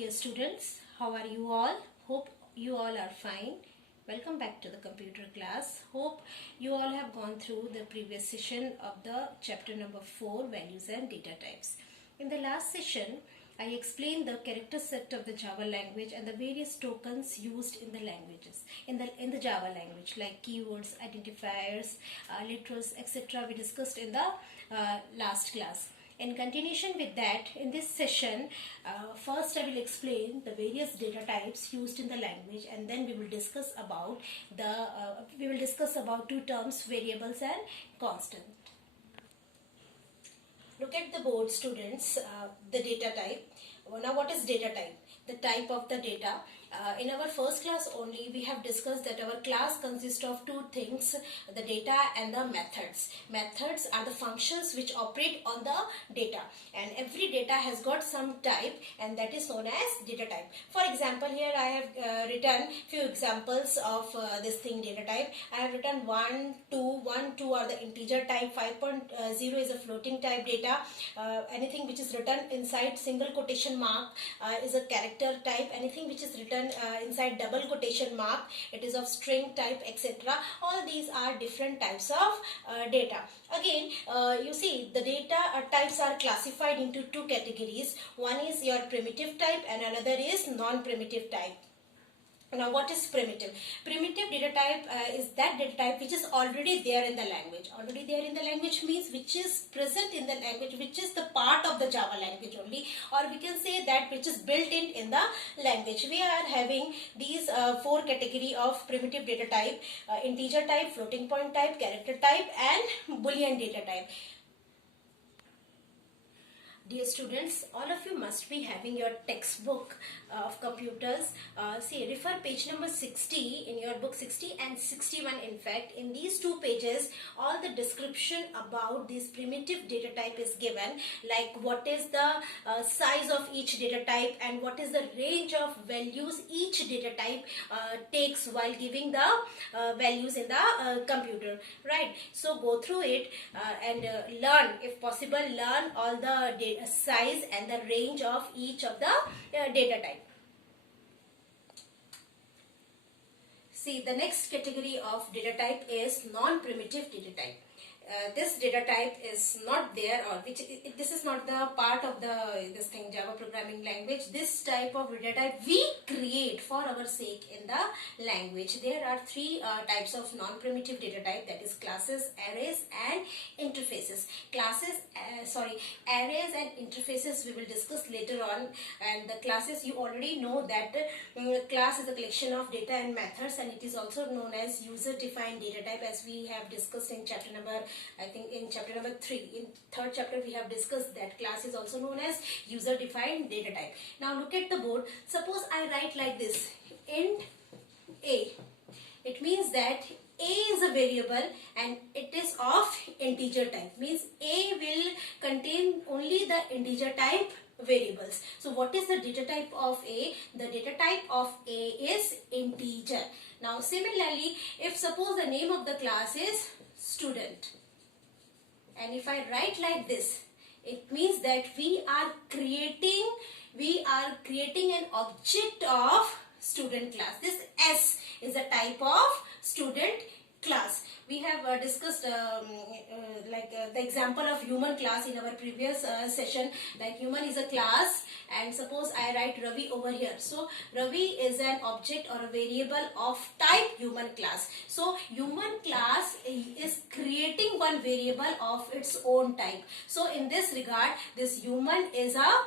Dear students, how are you all? Hope you all are fine. Welcome back to the computer class. Hope you all have gone through the previous session of the chapter number 4, values and data types. In the last session, I explained the character set of the Java language and the various tokens used in the languages, in the Java language, like keywords, identifiers, literals, etc. We discussed in the last class. In continuation with that, in this session, first I will explain the various data types used in the language, and then we will discuss about two terms, variables and constant. Look at the board, students. The data type. Now, what is data type? The type of the data. In our first class only, we have discussed that our class consists of two things, the data and the methods. Methods are the functions which operate on the data, and every data has got some type, and that is known as data type. For example, here I have written few examples of this thing, data type. I have written 1, 2 are the integer type, 5.0 is a floating type data, anything which is written inside single quotation mark is a character type, anything which is written inside double quotation mark, it is of string type, etc. All these are different types of data. Again, you see the data types are classified into two categories. One is your primitive type and another is non-primitive type. Now, what is primitive? Primitive data type is that data type which is already there in the language. Already there in the language means which is present in the language, which is the part of the Java language only, or we can say that which is built in the language. We are having these four category of primitive data type: integer type, floating point type, character type and Boolean data type. Dear students, all of you must be having your textbook of computers. See, refer page number 60 in your book, 60 and 61. In fact, in these two pages, all the description about this primitive data type is given, like what is the size of each data type and what is the range of values each data type takes while giving the values in the computer, right? So go through it and learn, if possible, learn all the data size and the range of each of the data type. See, the next category of data type is non-primitive data type. This data type is not there, or this is not the part of this thing, Java programming language. This type of data type we create for our sake in the language. There are three types of non-primitive data type, that is classes, arrays and interfaces. Arrays and interfaces we will discuss later on. And the classes, you already know that class is a collection of data and methods, and it is also known as user-defined data type, as we have discussed in chapter number, I think in chapter number 3. In third chapter we have discussed that class is also known as user-defined data type. Now look at the board. Suppose I write like this, int a. It means that a is a variable and it is of integer type. Means a will contain only the integer type variables. So what is the data type of a? The data type of a is integer. Now similarly, if suppose the name of the class is student, and if I write like this, it means that we are creating an object of student class. This S is a type of student class. We have discussed the example of human class in our previous session. Like human is a class, and suppose I write Ravi over here. So Ravi is an object or a variable of type human class. So human class is creating one variable of its own type. So in this regard, this human is a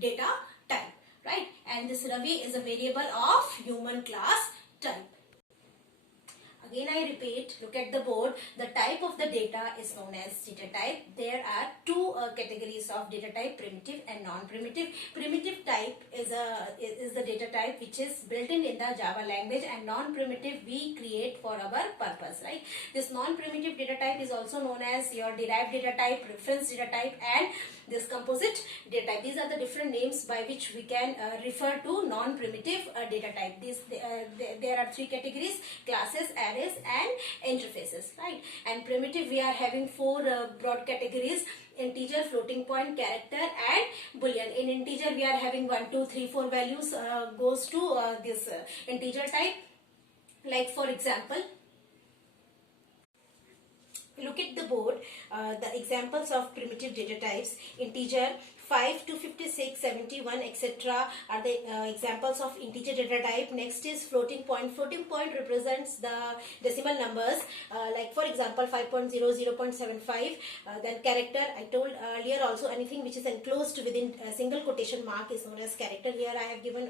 data type, right? And this Ravi is a variable of human class type. Again I repeat, look at the board. The type of the data is known as data type. There are two categories of data type, primitive and non-primitive. Primitive type is the data type which is built in the Java language, and non-primitive we create for our purpose, right? This non-primitive data type is also known as your derived data type, reference data type and this composite data type. These are the different names by which we can refer to non-primitive data type. There are three categories: classes, arrays, and interfaces, right? And primitive, we are having four broad categories: integer, floating point, character, and boolean. In integer, we are having 1, 2, 3, 4 values goes to this integer type. Like for example, look at the board, the examples of primitive data types. Integer 5 to 56, 71, etc. are the examples of integer data type. Next is floating point. Floating point represents the decimal numbers, like for example 5.0, 0.75. Then character, I told earlier also, anything which is enclosed within a single quotation mark is known as character. Here I have given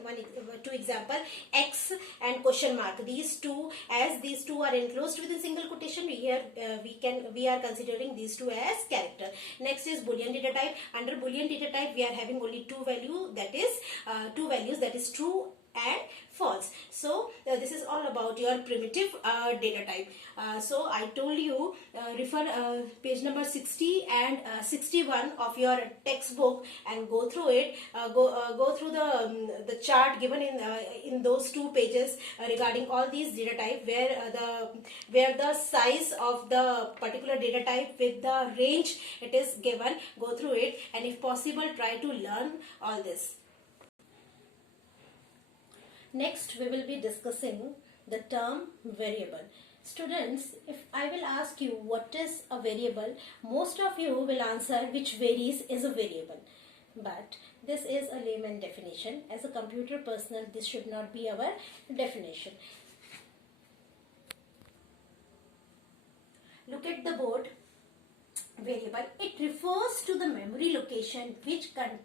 two example, X and question mark. These two, as these two are enclosed within single quotation, we are considering these two as character. Next is boolean data type. Under boolean data type, we are having only two values, that is true and false. So this is all about your primitive data type. So I told you, refer page number 60 and 61 of your textbook and go through it. Go through the chart given in those two pages regarding all these data type, where the size of the particular data type with the range it is given. Go through it, and if possible try to learn all this. Next, we will be discussing the term variable. Students, if I will ask you what is a variable, most of you will answer which varies is a variable. But this is a layman definition. As a computer personnel, this should not be our definition. Look at the board. Variable, it refers to the memory location which can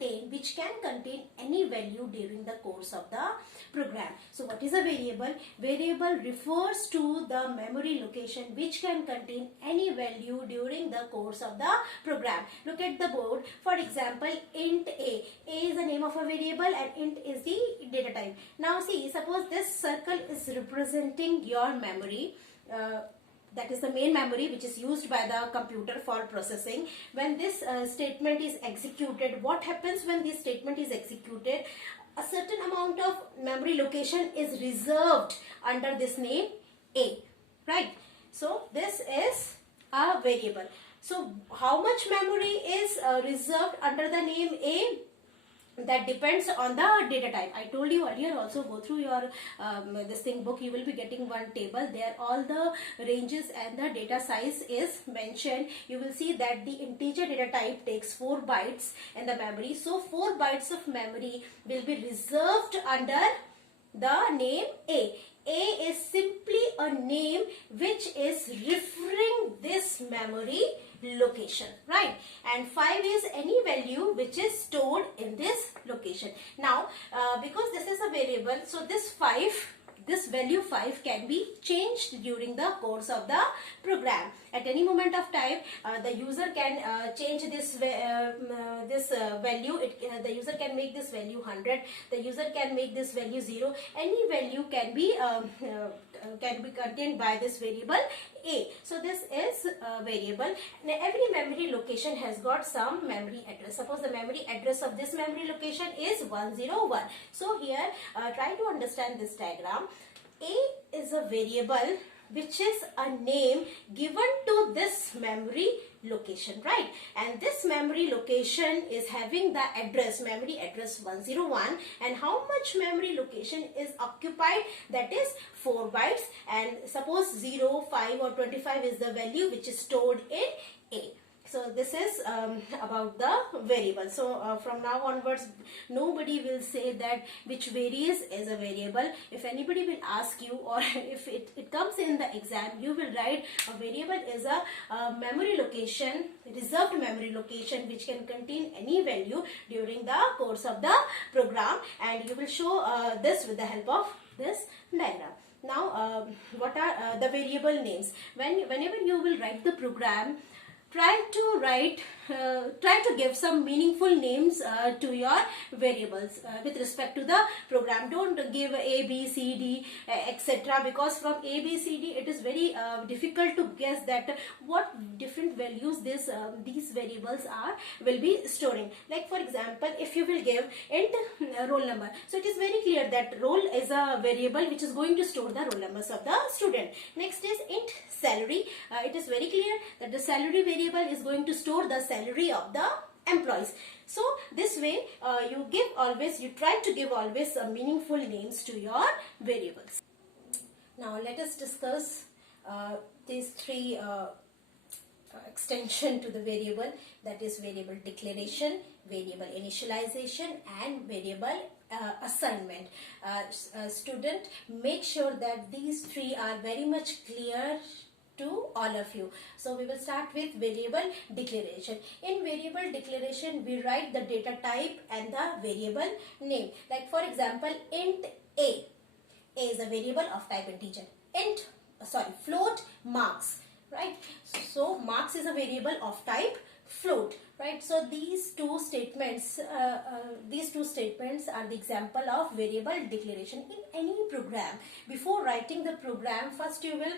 contain any value during the course of the program. So what is a variable? Variable refers to the memory location which can contain any value during the course of the program. Look at the board. For example, int a is the name of a variable and int is the data type. Now see, suppose this circle is representing your memory, that is the main memory which is used by the computer for processing. When this statement is executed, what happens when this statement is executed? A certain amount of memory location is reserved under this name A, right? So this is a variable. So how much memory is reserved under the name A? That depends on the data type. I told you earlier also, go through your this thing book, you will be getting one table. There all the ranges and the data size is mentioned. You will see that the integer data type takes 4 bytes in the memory. So 4 bytes of memory will be reserved under the name A. A is simply a name which is referring this memory location, right? And 5 is any value which is stored in this location. Now because this is a variable, so this value 5 can be changed during the course of the program. At any moment of time, the user can change this value. The user can make this value 100. The user can make this value 0. Any value can be contained by this variable A. So this is a variable. Now, every memory location has got some memory address. Suppose the memory address of this memory location is 101. So here try to understand this diagram. A is a variable which is a name given to this memory location, right? And this memory location is having the address, memory address 101, and how much memory location is occupied? That is 4 bytes. And suppose 0, 5 or 25 is the value which is stored in A. So this is about the variable. So from now onwards, nobody will say that which varies is a variable. If anybody will ask you, or if it comes in the exam, you will write a variable is a memory location, reserved memory location which can contain any value during the course of the program, and you will show this with the help of this diagram. Now what are the variable names? Whenever you will write the program, try to give some meaningful names to your variables with respect to the program. Don't give a b c d etc., because from a b c d it is very difficult to guess that what different values these variables will be storing. Like for example, if you will give int roll number, so it is very clear that roll is a variable which is going to store the roll numbers of the student. Next is int salary. It is very clear that the salary variable is going to store the salary of the employees. So this way you try to give always meaningful names to your variables. Now let us discuss these three extension to the variable, that is variable declaration, variable initialization and variable assignment. Student, make sure that these three are very much clear to all of you. So we will start with variable declaration. In variable declaration, we write the data type and the variable name. Like for example, int a is a variable of type integer. Float marks, right? So marks is a variable of type float, right? So these two statements are the example of variable declaration. In any program, before writing the program, first you will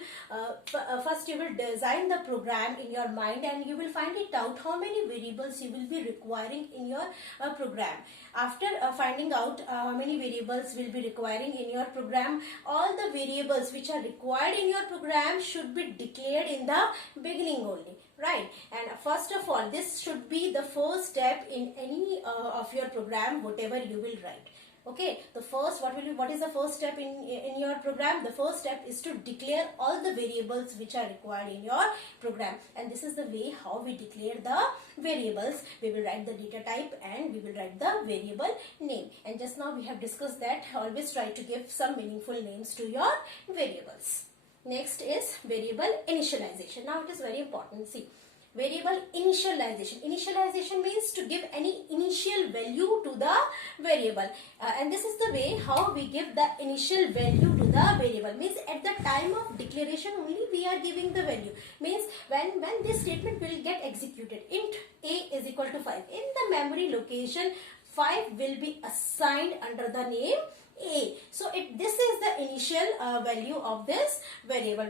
design the program in your mind, and you will find it out how many variables you will be requiring in your program. After finding out how many variables will be requiring in your program, all the variables which are required in your program should be declared in the beginning only, right? And first of all, this should be the first step in any of your program, whatever you will write. Okay, what is the first step in your program? The first step is to declare all the variables which are required in your program, and this is the way how we declare the variables. We will write the data type and we will write the variable name. And just now we have discussed that always try to give some meaningful names to your variables. Next is variable initialization. Now it is very important. See, variable initialization. Initialization means to give any initial value to the variable, and this is the way how we give the initial value to the variable. Means at the time of declaration only we are giving the value. Means when this statement will get executed, int a is equal to 5. In the memory location, 5 will be assigned under the name a. So this is the initial value of this variable.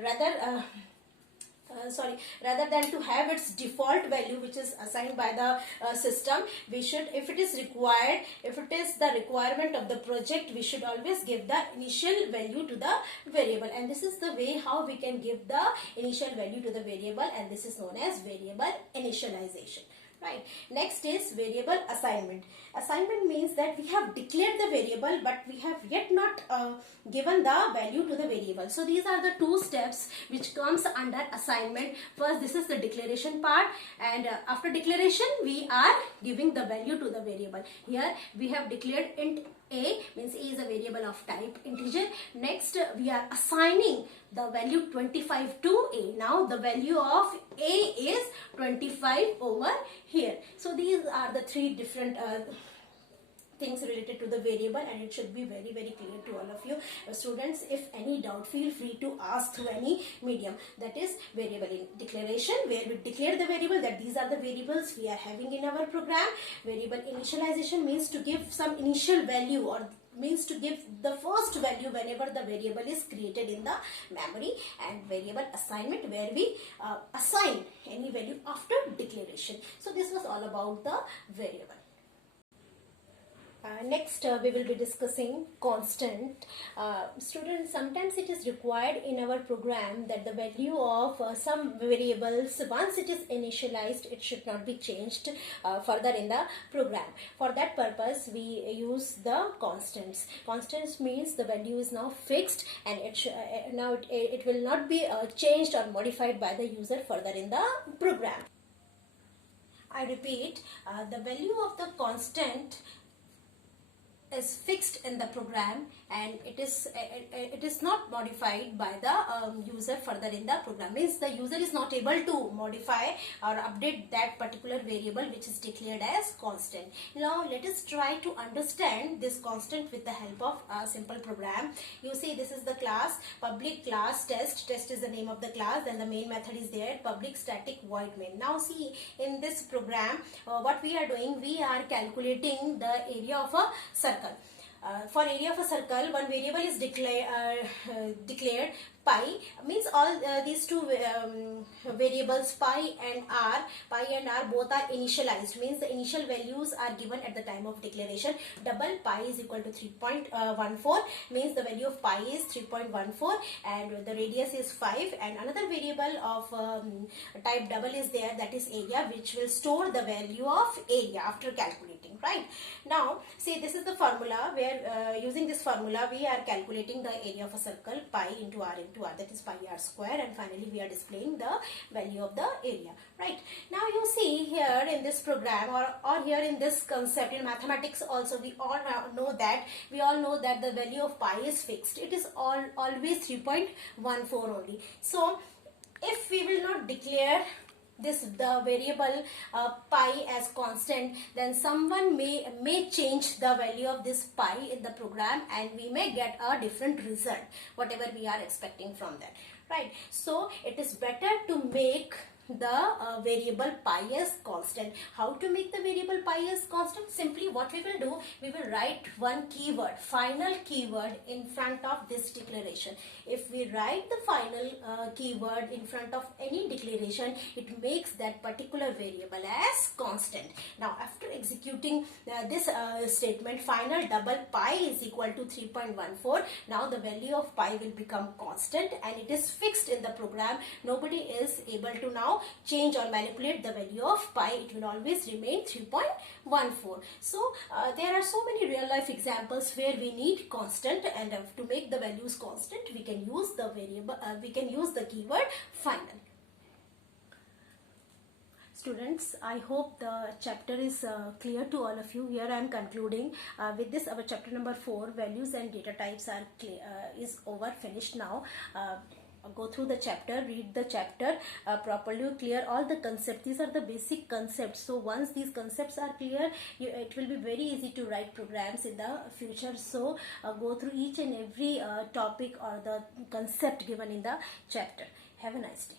Rather than to have its default value which is assigned by the system, we should, if it is the requirement of the project, we should always give the initial value to the variable. And this is the way how we can give the initial value to the variable, and this is known as variable initialization. Right. Next is variable assignment. Assignment means that we have declared the variable but we have yet not given the value to the variable. So these are the two steps which comes under assignment. First, this is the declaration part, and after declaration we are giving the value to the variable. Here we have declared int a, means a is a variable of type integer. Next we are assigning the value 25 to a. Now the value of a is 25 over here. So these are the three different things related to the variable, and it should be very clear to all of you. Students, if any doubt, feel free to ask through any medium. That is variable in declaration, where we declare the variable that these are the variables we are having in our program. Variable initialization means to give some initial value, or means to give the first value whenever the variable is created in the memory. And variable assignment, where we assign any value after declaration. So this was all about the variable. Next we will be discussing constant. Students, sometimes it is required in our program that the value of some variables, once it is initialized, it should not be changed further in the program. For that purpose we use the constants. Constants means the value is now fixed, and it will not be changed or modified by the user further in the program. I repeat, the value of the constant is fixed in the program, and it is not modified by the user further in the program. Means the user is not able to modify or update that particular variable which is declared as constant. Now let us try to understand this constant with the help of a simple program. You see, this is the class, public class test. Test is the name of the class, then the main method is there, public static void main. Now see, in this program what we are doing, we are calculating the area of a circle. For area of a circle, one variable is declared pi. Means all these two variables pi and r both are initialized. Means the initial values are given at the time of declaration. Double pi is equal to 3.14, means the value of pi is 3.14 and the radius is 5, and another variable of type double is there, that is area, which will store the value of area after calculating. Right, now see, this is the formula where using this formula we are calculating the area of a circle, pi into r, that is pi r square, and finally we are displaying the value of the area. Right, now you see here in this program or here in this concept in mathematics also, we all know that the value of pi is fixed. It is always 3.14 only. So if we will not declare the variable pi as constant, then someone may change the value of this pi in the program, and we may get a different result, whatever we are expecting from that. Right, so it is better to make the variable pi as constant. How to make the variable pi as constant? Simply what we will do, we will write one keyword, final keyword, in front of this declaration. If we write the final keyword in front of any declaration, it makes that particular variable as constant. Now after executing this statement, final double pi is equal to 3.14, now the value of pi will become constant and it is fixed in the program. Nobody is able to now change or manipulate the value of pi. It will always remain 3.14. So there are so many real life examples where we need constant, and to make the values constant we can use the variable we can use the keyword final. Students, I hope the chapter is clear to all of you. Here I am concluding with this. Our chapter number 4, values and data types, are is over, finished now. Go through the chapter, read the chapter properly, clear all the concepts. These are the basic concepts. So once these concepts are clear, it will be very easy to write programs in the future. So go through each and every topic or the concept given in the chapter. Have a nice day.